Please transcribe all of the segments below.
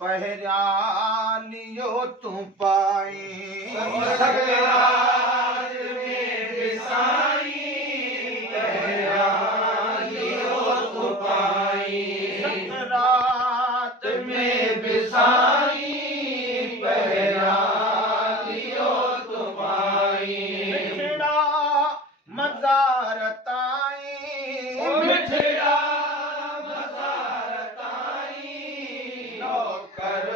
पहरिया लियो तू पाई सकरात में बिसाई पहरिया लियो तू पाई सकरात में बिसाई पहरिया लियो तू पाई मिठड़ा मज़ार ताई मिठड़ा मज़ार ताई नौकर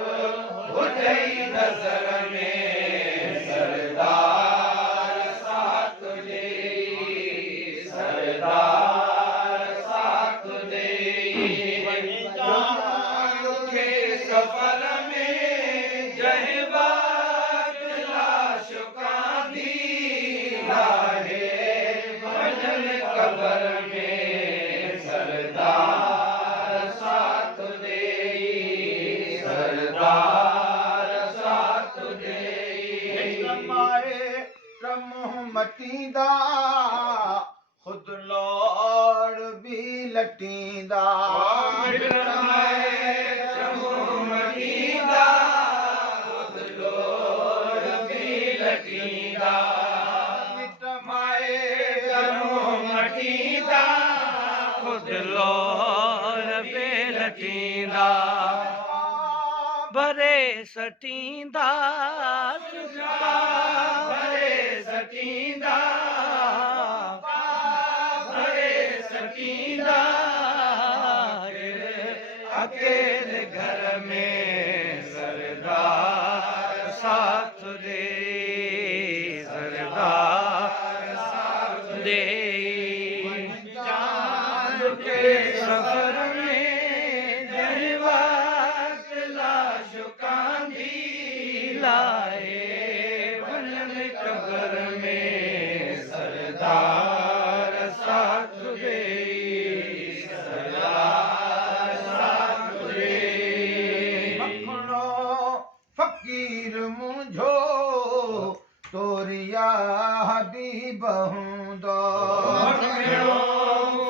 हुजई नज़र में सरदार साथ दे सरदार साथ दे के सफर में जहबात लाश कांधी लाहे भजन कबर में सरदार साथ दे सरदार साथ दे माए मोहम्मतीदा खुद लौड़ भी लटींदा खुद लोर बेलटींदा भरे सटींदा भरे सटींदा भरे सटींदा अकेले घर में सरदार साथ दे सरदार साथ दे सफर में जहवात लाश कांधी लाए भजन कबर में सरदार साथ दे सरदार साथ दे मखणो फकीर मुझो तोरिया हबीब हूंदो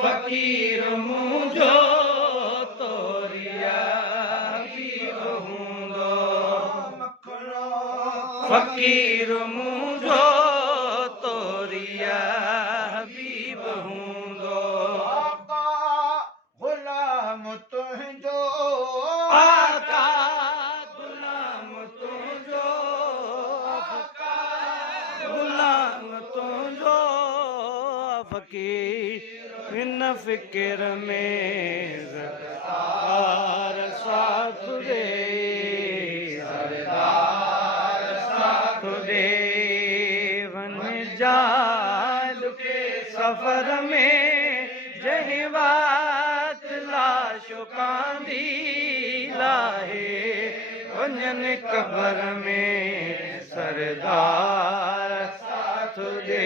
फकीर मुझो तोरिया हबीब हूंदो मखणो फकीर मुझो तोरिया हबीब हूंदो आका गुलाम तुंहिंजो आका गुलाम तुंहिंजो आका गुलाम तुंहिंजो फकीर इन फिक्र में सरदार साथ दे सरदार साथ दे वन जाल के सफर में जहवात लाश कांधी लाहे वंजन कबर में सरदार साथ दे